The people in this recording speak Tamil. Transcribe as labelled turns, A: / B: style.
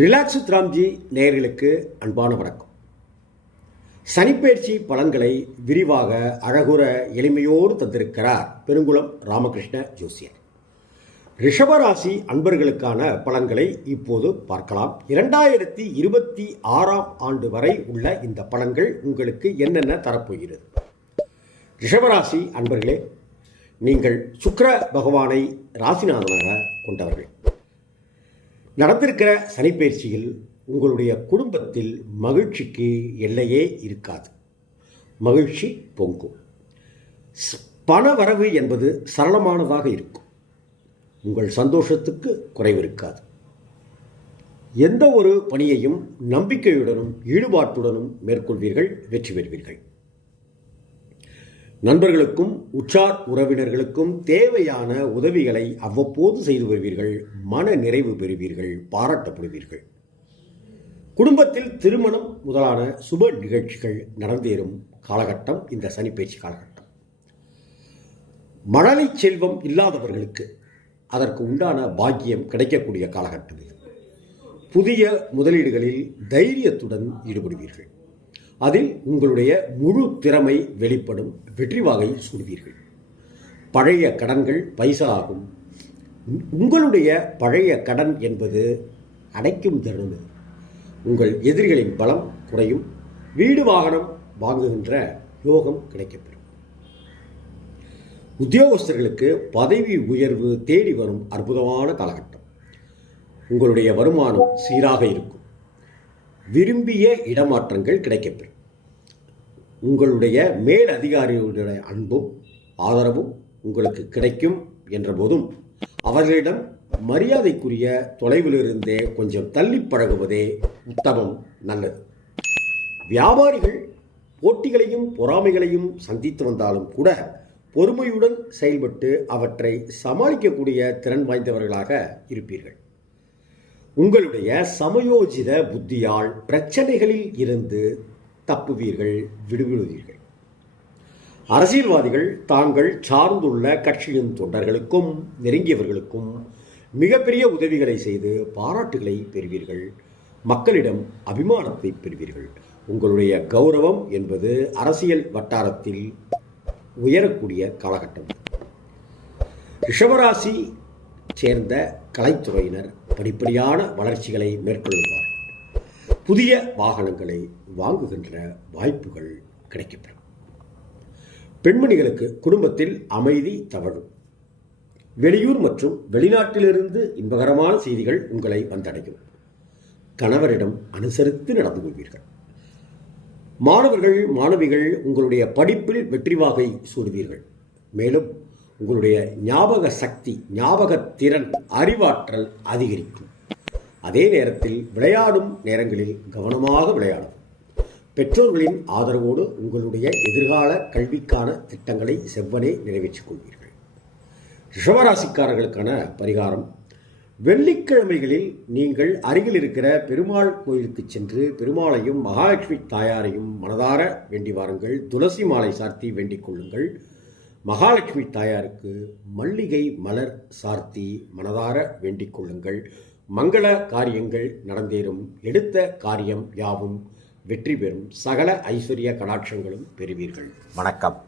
A: ரிலாக்ஸ் ராம்ஜி நேயர்களுக்கு அன்பான வணக்கம். சனிப்பயிற்சி பலன்களை விரிவாக அழகுற எளிமையோடு தந்திருக்கிறார் பெருங்குளம் ராமகிருஷ்ண ஜோசியர். ரிஷபராசி அன்பர்களுக்கான பலன்களை இப்போது பார்க்கலாம். இரண்டாயிரத்தி இருபத்தி ஆறாம் ஆண்டு வரை உள்ள இந்த பலன்கள் உங்களுக்கு என்னென்ன தரப்போகிறது? ரிஷபராசி அன்பர்களே நீங்கள் சுக்கர பகவானை ராசிநாதனாக கொண்டவர்கள். நடந்திருக்கிற சனிப்பயிற்சியில் உங்களுடைய குடும்பத்தில் மகிழ்ச்சிக்கு எல்லையே இருக்காது. மகிழ்ச்சி பொங்கும். ஸ்- பண வரவு என்பது சரளமானதாக இருக்கும். உங்கள் சந்தோஷத்துக்கு குறைவு இருக்காது. எந்த ஒரு பணியையும் நம்பிக்கையுடனும் ஈடுபாட்டுடனும் மேற்கொள்வீர்கள் வெற்றி பெறுவீர்கள். நண்பர்களுக்கும் உற்றார் உறவினர்களுக்கும் தேவையான உதவிகளை அவ்வப்போது செய்து வருவீர்கள் மன நிறைவு பெறுவீர்கள் பாராட்டப்படுவீர்கள். குடும்பத்தில் திருமணம் முதலான சுப நிகழ்ச்சிகள் நடந்தேறும் காலகட்டம் இந்த சனிப்பயிற்சி காலகட்டம். மழலை செல்வம் இல்லாதவர்களுக்கு அதற்கு உண்டான பாக்கியம் கிடைக்கக்கூடிய காலகட்டம் இது. புதிய முதலீடுகளில் தைரியத்துடன் ஈடுபடுவீர்கள். அதில் உங்களுடைய முழு திறமை வெளிப்படும் வெற்றி வாகை சூடுவீர்கள். பழைய கடன்கள் பைசா ஆகும். உங்களுடைய பழைய கடன் என்பது அடைக்கும் தருணம். உங்கள் எதிரிகளின் பலம் குறையும். வீடு வாகனம் வாங்குகின்ற யோகம் கிடைக்கப்பெறும். உத்தியோகஸ்தர்களுக்கு பதவி உயர்வு தேடி வரும் அற்புதமான காலகட்டம். உங்களுடைய வருமானம் சீராக இருக்கும். விரும்பிய இடமாற்றங்கள் கிடைக்கப்பெறும். உங்களுடைய மேல் அதிகாரிகளுடைய அன்பும் ஆதரவும் உங்களுக்கு கிடைக்கும் என்ற போதும் அவர்களிடம் மரியாதைக்குரிய தொலைவிலிருந்தே கொஞ்சம் தள்ளி பழகுவதே உத்தமம் நல்லது. வியாபாரிகள் போட்டிகளையும் பொறாமைகளையும் சந்தித்து வந்தாலும் கூட பொறுமையுடன் செயல்பட்டு அவற்றை சமாளிக்கக்கூடிய திறன் வாய்ந்தவர்களாக இருப்பீர்கள். உங்களுடைய சமயோஜித புத்தியால் பிரச்சனைகளில் இருந்து தப்புவீர்கள் விடுவிடுவீர்கள். அரசியல்வாதிகள் தாங்கள் சார்ந்துள்ள கட்சியின் தொண்டர்களுக்கும் நெருங்கியவர்களுக்கும் மிகப்பெரிய உதவிகளை செய்து பாராட்டுகளை பெறுவீர்கள். மக்களிடம் அபிமானத்தை பெறுவீர்கள். உங்களுடைய கௌரவம் என்பது அரசியல் வட்டாரத்தில் உயரக்கூடிய காலகட்டம். ரிஷபராசி சேர்ந்த கலைத்துறையினர் படிப்படியான வளர்ச்சிகளை மேற்கொள்வார். புதிய வாகனங்களை வாங்குகின்ற வாய்ப்புகள் கிடைக்கப்பெறும். பெண்மணிகளுக்கு குடும்பத்தில் அமைதி தவழும். வெளியூர் மற்றும் வெளிநாட்டிலிருந்து இன்பகரமான செய்திகள் உங்களை வந்தடையும். கணவரிடம் அனுசரித்து நடந்து கொள்வீர்கள். மாணவர்கள் மாணவிகள் உங்களுடைய படிப்பில் வெற்றி வாகை சூடுவீர்கள். மேலும் உங்களுடைய ஞாபக சக்தி ஞாபகத்திறன் அறிவாற்றல் அதிகரிக்கும். அதே நேரத்தில் விளையாடும் நேரங்களில் கவனமாக விளையாடும் பெற்றோர்களின் ஆதரவோடு உங்களுடைய எதிர்கால கல்விக்கான திட்டங்களை செவ்வனே நிறைவேற்றிக் கொள்வீர்கள். ரிஷவராசிக்காரர்களுக்கான பரிகாரம். வெள்ளிக்கிழமைகளில் நீங்கள் அருகில் இருக்கிற பெருமாள் கோயிலுக்கு சென்று பெருமாளையும் மகாலட்சுமி தாயாரையும் மனதார வேண்டி வாருங்கள். துளசி மாலை சார்த்தி வேண்டிக் கொள்ளுங்கள். மகாலட்சுமி தாயாருக்கு மல்லிகை மலர் சார்த்தி மனதார வேண்டிக் கொள்ளுங்கள். மங்கள காரியங்கள் நடந்தேறும். எடுத்த காரியம் யாவும் வெற்றி பெறும். சகல ஐஸ்வர்ய கடாட்சங்களும் பெறுவீர்கள். வணக்கம்.